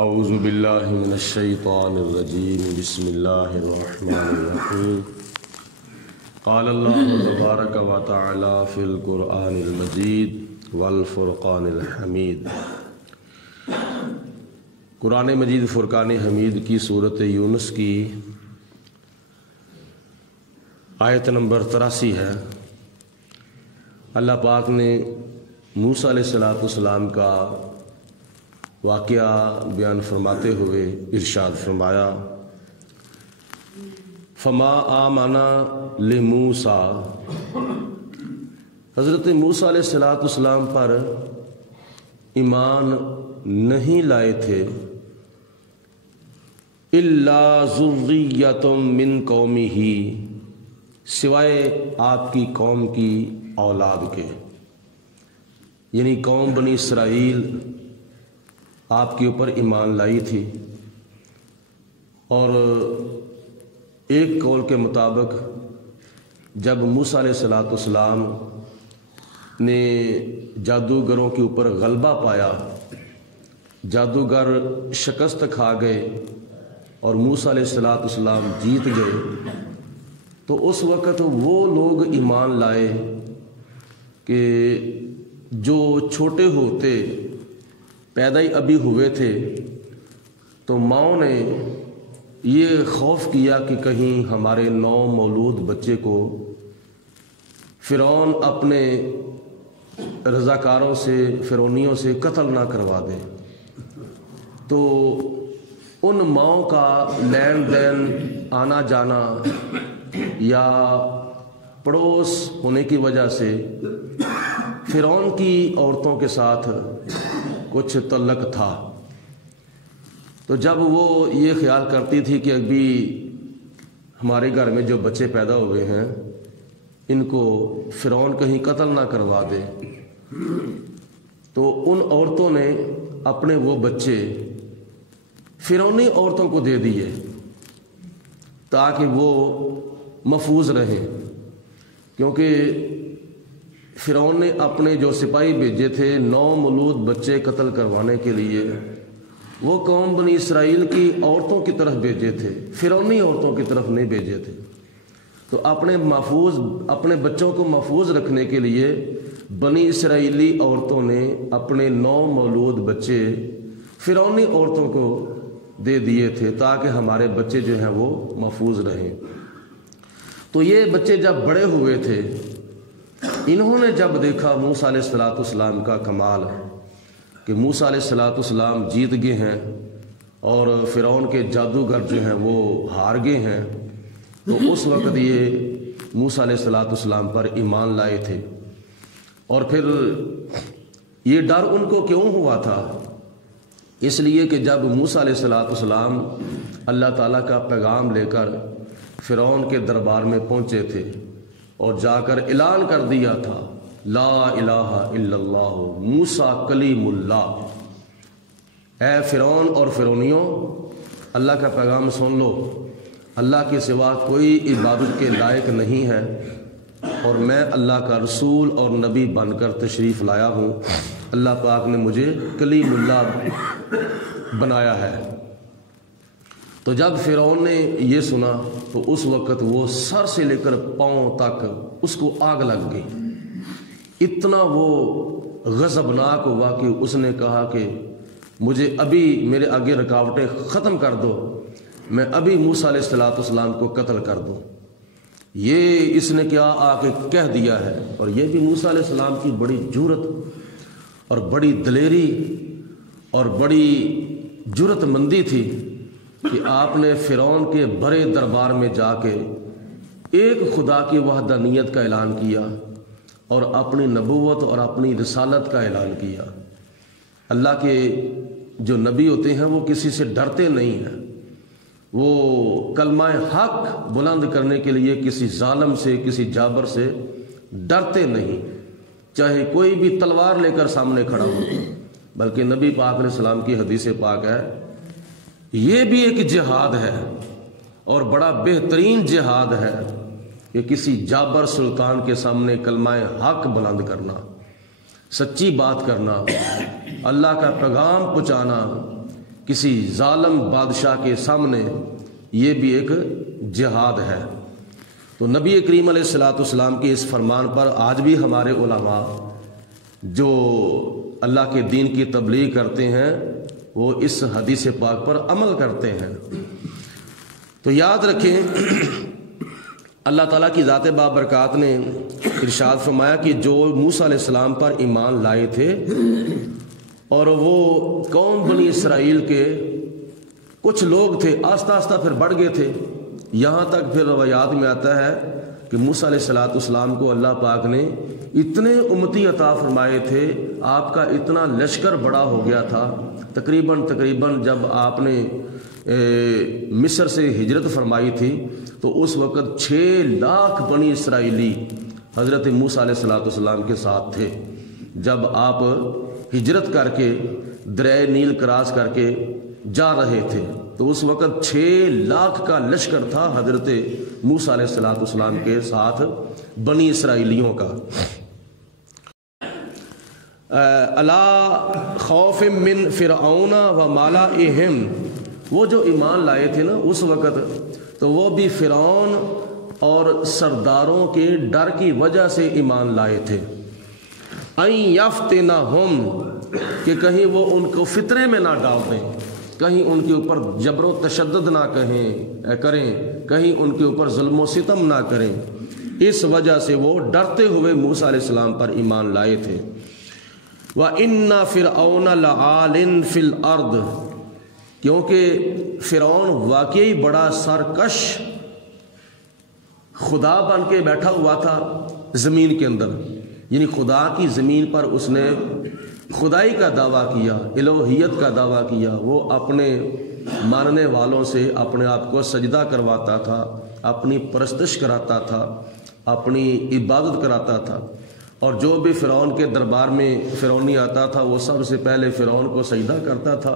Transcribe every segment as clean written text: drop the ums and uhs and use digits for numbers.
اعوذ باللہ من الشیطان الرجیم بسم اللہ الرحمن الرحیم قال اللہ تبارک و تعالی فی القرآن المجید والفرقان الحمید۔ قرآن مجید فرقان حمید کی صورت یونس کی آیت نمبر 83 ہے۔ اللہ پاک نے موسیٰ علیہ السلام کا واقعہ بیان فرماتے ہوئے ارشاد فرمایا، فما آمن لموسیٰ، حضرت موسیٰ علیہ السلام پر ایمان نہیں لائے تھے الا ذریۃ من قومہ، سوائے آپ کی قوم کی اولاد کے، یعنی قوم بنی اسرائیل آپ کے اوپر ایمان لائی تھی، اور ایک قول کے مطابق جب موسیٰ علیہ السلام نے جادوگروں کے اوپر غلبہ پایا، جادوگر شکست کھا گئے اور موسیٰ علیہ السلام جیت گئے، تو اس وقت وہ لوگ ایمان لائے کہ جو چھوٹے ہوتے پیدا ہی ابھی ہوئے تھے، تو ماؤں نے یہ خوف کیا کہ کہیں ہمارے نو مولود بچے کو فرعون اپنے رضاکاروں سے، فرعونیوں سے قتل نہ کروا دے۔ تو ان ماؤں کا لین دین، آنا جانا یا پڑوس ہونے کی وجہ سے فرعون کی عورتوں کے ساتھ کچھ تعلق تھا، تو جب وہ یہ خیال کرتی تھی کہ ابھی ہمارے گھر میں جو بچے پیدا ہوئے ہیں ان کو فرعون کہیں قتل نہ کروا دے، تو ان عورتوں نے اپنے وہ بچے فرعونی عورتوں کو دے دیے تاکہ وہ محفوظ رہیں، کیونکہ فرعون نے اپنے جو سپاہی بھیجے تھے 9 مولود بچے قتل کروانے کے لیے، وہ قوم بنی اسرائیل کی عورتوں کی طرف بھیجے تھے، فرعونی عورتوں کی طرف نہیں بھیجے تھے۔ تو اپنے بچوں کو محفوظ رکھنے کے لیے بنی اسرائیلی عورتوں نے اپنے 9 مولود بچے فرعونی عورتوں کو دے دیے تھے تاکہ ہمارے بچے جو ہیں وہ محفوظ رہیں۔ تو یہ بچے جب بڑے ہوئے تھے، انہوں نے جب دیکھا موسیٰ علیہ السلام کا کمال کہ موسیٰ علیہ السلام جیت گئے ہیں اور فرعون کے جادوگر جو ہیں وہ ہار گئے ہیں، تو اس وقت یہ موسیٰ علیہ السلام پر ایمان لائے تھے۔ اور پھر یہ ڈر ان کو کیوں ہوا تھا؟ اس لیے کہ جب موسیٰ علیہ السلام اللہ تعالیٰ کا پیغام لے کر فرعون کے دربار میں پہنچے تھے اور جا کر اعلان کر دیا تھا، لا الہ الا اللہ موسیٰ کلیم اللہ، اے فرعون اور فرعونیوں، اللہ کا پیغام سن لو، اللہ کے سوا کوئی عبادت کے لائق نہیں ہے، اور میں اللہ کا رسول اور نبی بن کر تشریف لایا ہوں، اللہ پاک نے مجھے کلیم اللہ بنایا ہے۔ تو جب فرعون نے یہ سنا تو اس وقت وہ سر سے لے کر پاؤں تک اس کو آگ لگ گئی، اتنا وہ غضبناک ہوا کہ اس نے کہا کہ مجھے ابھی میرے آگے رکاوٹیں ختم کر دو، میں ابھی موسیٰ علیہ السلام کو قتل کر دوں۔ یہ اس نے کیا آ کے کہہ دیا ہے، اور یہ بھی موسیٰ علیہ السلام کی بڑی جرأت اور بڑی دلیری اور بڑی جرأت مندی تھی کہ آپ نے فرعون کے بڑے دربار میں جا کے ایک خدا کی وحدانیت کا اعلان کیا اور اپنی نبوت اور اپنی رسالت کا اعلان کیا۔ اللہ کے جو نبی ہوتے ہیں وہ کسی سے ڈرتے نہیں ہیں، وہ کلمہ حق بلند کرنے کے لیے کسی ظالم سے، کسی جابر سے ڈرتے نہیں، چاہے کوئی بھی تلوار لے کر سامنے کھڑا ہو۔ بلکہ نبی پاک علیہ السلام کی حدیث پاک ہے، یہ بھی ایک جہاد ہے اور بڑا بہترین جہاد ہے کہ کسی جابر سلطان کے سامنے کلمہ حق بلند کرنا، سچی بات کرنا، اللہ کا پیغام پہنچانا، کسی ظالم بادشاہ کے سامنے یہ بھی ایک جہاد ہے۔ تو نبی کریم علیہ الصلوۃ والسلام کے اس فرمان پر آج بھی ہمارے علماء جو اللہ کے دین کی تبلیغ کرتے ہیں وہ اس حدیث پاک پر عمل کرتے ہیں۔ تو یاد رکھیں اللہ تعالیٰ کی ذات بابرکات نے ارشاد فرمایا کہ جو موسیٰ علیہ السلام پر ایمان لائے تھے اور وہ قوم بنی اسرائیل کے کچھ لوگ تھے، آہستہ آہستہ پھر بڑھ گئے تھے، یہاں تک پھر روایات میں آتا ہے کہ موسیٰ علیہ السلام کو اللہ پاک نے اتنے امتی عطا فرمائے تھے، آپ کا اتنا لشکر بڑا ہو گیا تھا، تقریباً جب آپ نے مصر سے ہجرت فرمائی تھی تو اس وقت 6 لاکھ بنی اسرائیلی حضرت موسیٰ علیہ السلام کے ساتھ تھے۔ جب آپ ہجرت کر کے دریائے نیل کراس کر کے جا رہے تھے تو اس وقت 6 لاکھ کا لشکر تھا حضرت موسیٰ علیہ السلام کے ساتھ بنی اسرائیلیوں کا۔ الا خوف من فرعون و ملائہم، وہ جو ایمان لائے تھے نا اس وقت تو وہ بھی فرعون اور سرداروں کے ڈر کی وجہ سے ایمان لائے تھے۔ ان یفتنہم، کہ کہیں وہ ان کو فتنے میں نہ ڈال دیں، کہیں ان کے اوپر جبر و تشدد نہ کریں، کہیں ان کے اوپر ظلم و ستم نہ کریں، اس وجہ سے وہ ڈرتے ہوئے موسیٰ علیہ السلام پر ایمان لائے تھے۔ وَإِنَّ فِرْعَوْنَ لَعَالٍ فِي الْأَرْضِ، کیونکہ فرعون واقعی بڑا سرکش خدا بن کے بیٹھا ہوا تھا زمین کے اندر، یعنی خدا کی زمین پر اس نے خدائی کا دعویٰ کیا، الوہیت کا دعویٰ کیا، وہ اپنے ماننے والوں سے اپنے آپ کو سجدہ کرواتا تھا، اپنی پرستش کراتا تھا، اپنی عبادت کراتا تھا، اور جو بھی فرعون کے دربار میں فرعونی آتا تھا وہ سب سے پہلے فرعون کو سجدہ کرتا تھا،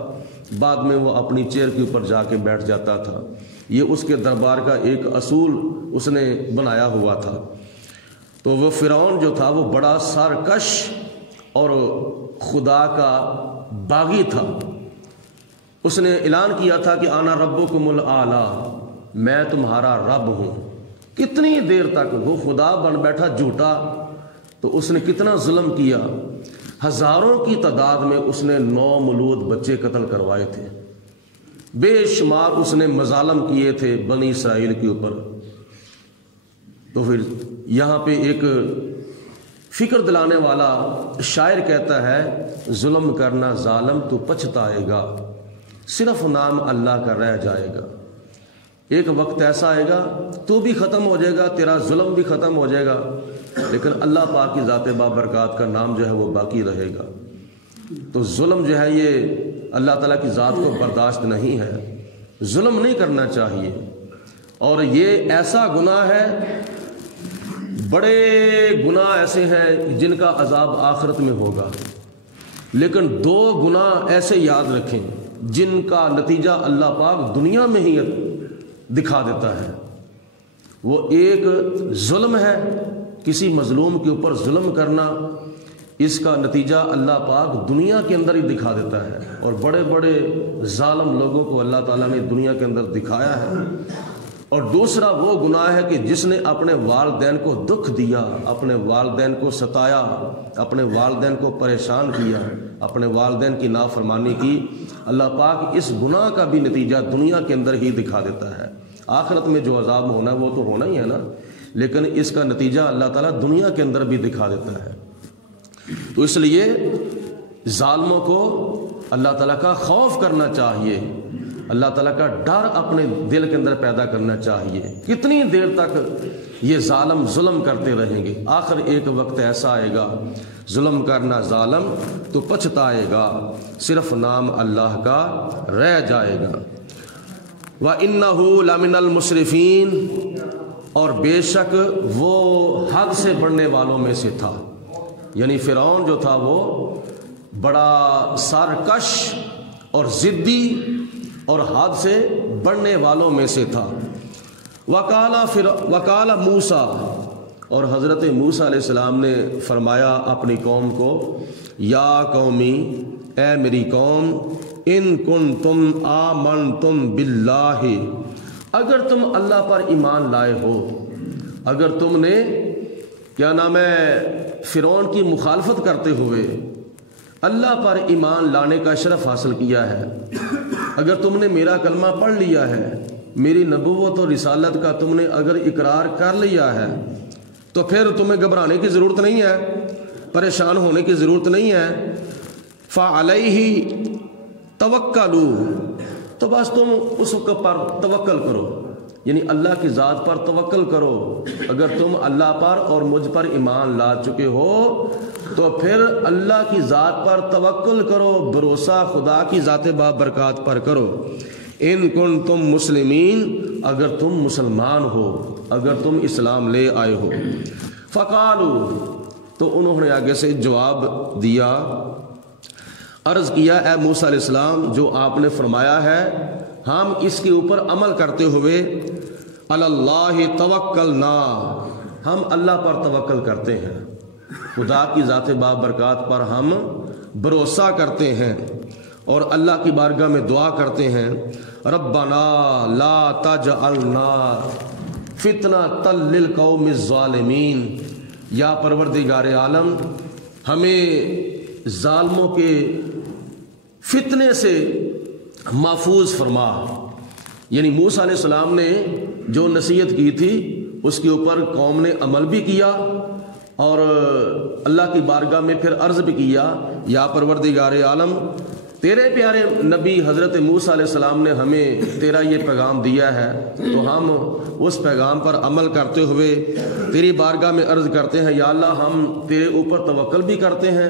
بعد میں وہ اپنی چیئر کے اوپر جا کے بیٹھ جاتا تھا۔ یہ اس کے دربار کا ایک اصول اس نے بنایا ہوا تھا۔ تو وہ فرعون جو تھا وہ بڑا سرکش اور خدا کا باغی تھا۔ اس نے اعلان کیا تھا کہ انا ربکم الاعلی، میں تمہارا رب ہوں۔ کتنی دیر تک وہ خدا بن بیٹھا جھوٹا، تو اس نے کتنا ظلم کیا، ہزاروں کی تعداد میں اس نے 9 مولود بچے قتل کروائے تھے، بے شمار اس نے مظالم کیے تھے بنی اسرائیل کے اوپر۔ تو پھر یہاں پہ ایک فکر دلانے والا شاعر کہتا ہے، ظلم کرنا ظالم تو پچھتائے گا، صرف نام اللہ کا رہ جائے گا۔ ایک وقت ایسا آئے گا تو بھی ختم ہو جائے گا، تیرا ظلم بھی ختم ہو جائے گا، لیکن اللہ پاک کی ذات بابرکات کا نام جو ہے وہ باقی رہے گا۔ تو ظلم جو ہے یہ اللہ تعالیٰ کی ذات کو برداشت نہیں ہے، ظلم نہیں کرنا چاہیے، اور یہ ایسا گناہ ہے، بڑے گناہ ایسے ہیں جن کا عذاب آخرت میں ہوگا، لیکن 2 گناہ ایسے یاد رکھیں جن کا نتیجہ اللہ پاک دنیا میں ہی دکھا دیتا ہے۔ وہ ایک ظلم ہے، کسی مظلوم کے اوپر ظلم کرنا، اس کا نتیجہ اللہ پاک دنیا کے اندر ہی دکھا دیتا ہے، اور بڑے بڑے ظالم لوگوں کو اللہ تعالیٰ نے دنیا کے اندر دکھایا ہے۔ اور دوسرا وہ گناہ ہے کہ جس نے اپنے والدین کو دکھ دیا، اپنے والدین کو ستایا، اپنے والدین کو پریشان کیا، اپنے والدین کی نافرمانی کی، اللہ پاک اس گناہ کا بھی نتیجہ دنیا کے اندر ہی دکھا دیتا ہے۔ آخرت میں جو عذاب ہونا ہے وہ تو ہونا ہی ہے نا، لیکن اس کا نتیجہ اللہ تعالیٰ دنیا کے اندر بھی دکھا دیتا ہے۔ تو اس لیے ظالموں کو اللہ تعالیٰ کا خوف کرنا چاہیے، اللہ تعالیٰ کا ڈر اپنے دل کے اندر پیدا کرنا چاہیے۔ کتنی دیر تک یہ ظالم ظلم کرتے رہیں گے؟ آخر ایک وقت ایسا آئے گا، ظلم کرنا ظالم تو پچھتائے گا، صرف نام اللہ کا رہ جائے گا۔ وَإِنَّهُ لَمِنَ الْمُسْرِفِينَ، اور بے شک وہ حد سے بڑھنے والوں میں سے تھا، یعنی فرعون جو تھا وہ بڑا سرکش اور ضدی اور حد سے بڑھنے والوں میں سے تھا۔ وَقَالَ موسیٰ، اور حضرت موسیٰ علیہ السلام نے فرمایا اپنی قوم کو، یا قومی، اے میری قوم، ان کنتم آمنتم باللہ، اگر تم اللہ پر ایمان لائے ہو، اگر تم نے کیا نام ہے فرعون کی مخالفت کرتے ہوئے اللہ پر ایمان لانے کا شرف حاصل کیا ہے، اگر تم نے میرا کلمہ پڑھ لیا ہے، میری نبوت اور رسالت کا تم نے اگر اقرار کر لیا ہے، تو پھر تمہیں گھبرانے کی ضرورت نہیں ہے، پریشان ہونے کی ضرورت نہیں ہے۔ فَعَلَيْهِ تَوَكَّلُوا، تو بس تم اس پر توکل کرو، یعنی اللہ کی ذات پر توکل کرو۔ اگر تم اللہ پر اور مجھ پر ایمان لا چکے ہو تو پھر اللہ کی ذات پر توکل کرو، بھروسہ خدا کی ذات بابرکات پر کرو۔ ان کنتم مسلمین، اگر تم مسلمان ہو، اگر تم اسلام لے آئے ہو۔ فقالوا، تو انہوں نے آگے سے جواب دیا، عرض کیا اے موسیٰ علیہ السلام، جو آپ نے فرمایا ہے ہم اس کے اوپر عمل کرتے ہوئے علی اللہ توکلنا، ہم اللہ پر توکل کرتے ہیں، خدا کی ذات بابرکات پر ہم بھروسہ کرتے ہیں اور اللہ کی بارگاہ میں دعا کرتے ہیں، ربنا لا تجعلنا فتنۃ للقوم الظالمین، یا پروردگار عالم ہمیں ظالموں کے فتنے سے محفوظ فرما۔ یعنی موسیٰ علیہ السلام نے جو نصیحت کی تھی اس کے اوپر قوم نے عمل بھی کیا اور اللہ کی بارگاہ میں پھر عرض بھی کیا، یا پروردگار عالم تیرے پیارے نبی حضرت موسیٰ علیہ السلام نے ہمیں تیرا یہ پیغام دیا ہے، تو ہم اس پیغام پر عمل کرتے ہوئے تیری بارگاہ میں عرض کرتے ہیں، یا اللہ ہم تیرے اوپر توکل بھی کرتے ہیں،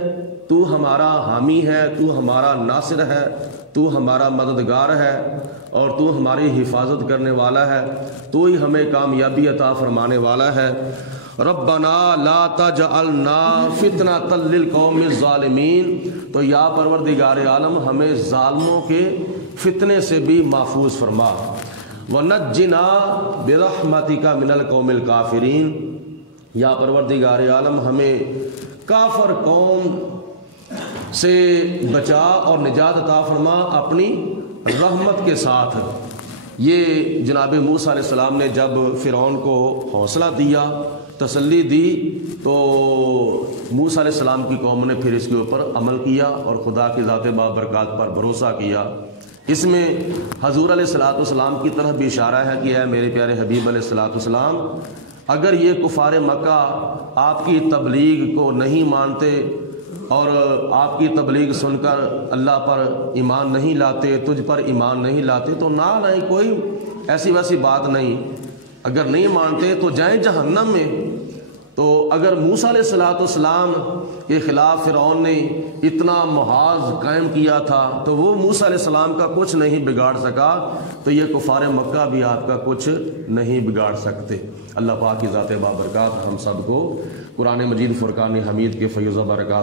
تو ہمارا حامی ہے، تو ہمارا ناصر ہے، تو ہمارا مددگار ہے اور تو ہماری حفاظت کرنے والا ہے، تو ہی ہمیں کامیابی عطا فرمانے والا ہے۔ ربنا لا تجعلنا فتنۃ للقوم الظالمین، تو یا پروردگار عالم ہمیں ظالموں کے فتنے سے بھی محفوظ فرما، ونجنا برحمتک من القوم الکافرین، یا پروردگار عالم ہمیں کافر قوم سے بچا اور نجات عطا فرما اپنی رحمت کے ساتھ۔ یہ جناب موسیٰ علیہ السلام نے جب فرعون کو حوصلہ دیا، تسلی دی، تو موسیٰ علیہ السلام کی قوم نے پھر اس کے اوپر عمل کیا اور خدا کی ذات بابرکات پر بھروسہ کیا۔ اس میں حضور علیہ السلام کی طرف بھی اشارہ ہے کہ اے میرے پیارے حبیب علیہ السلام، اگر یہ کفار مکہ آپ کی تبلیغ کو نہیں مانتے اور آپ کی تبلیغ سن کر اللہ پر ایمان نہیں لاتے، تجھ پر ایمان نہیں لاتے، تو نہ نہیں، کوئی ایسی ویسی بات نہیں، اگر نہیں مانتے تو جائیں جہنم میں۔ تو اگر موسیٰ علیہ السلام کے خلاف فرعون نے اتنا محاذ قائم کیا تھا تو وہ موسیٰ علیہ السلام کا کچھ نہیں بگاڑ سکا، تو یہ کفار مکہ بھی آپ کا کچھ نہیں بگاڑ سکتے۔ اللہ پاک کی ذات بابرکات ہم سب کو قرآن مجید فرقان حمید کے فیض و برکات